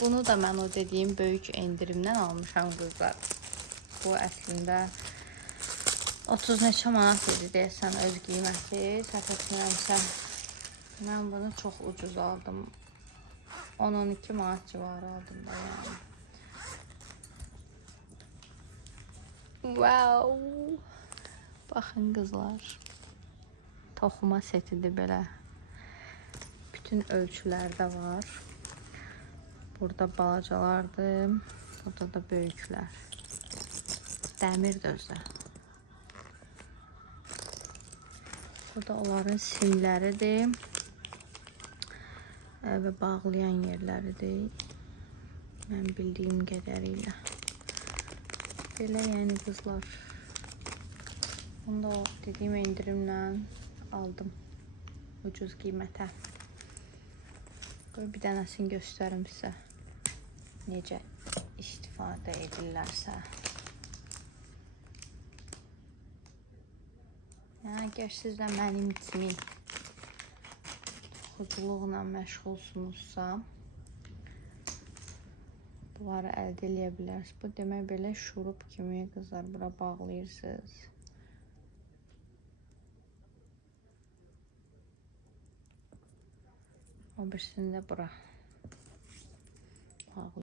Bunu da mən o dediyim böyük endirimdən almışam qızlar. Bu əslində 30 neçə manat idi deyəsən öz qiyməti. Səhv etmirəmsə. Mən bunu çox ucuz aldım. 10-12 manat civarı aldım da yəni. Wow. Baxın qızlar. Toxuma setidir belə. Bütün ölçülərdə var. Burada balacalardır. Burada da böyüklər. Dəmir dözlər. Burada onların simləridir. Və bağlayan yerləridir. Mən bildiyim qədərilə. Belə yəni qızlar. Bunu da o dediyim endirimlə aldım. Ucuz qiymətə. Bir dənəsini göstərim sizə. Necə istifadə edirlərsə. Yəni, əgər siz də mənim kimi toxuculuqla məşğulsunuzsa, bunları əldə edə bilərsiniz. Bu demək belə şurup kimi qızlar bura bağlayırsınız. O birisini də bura.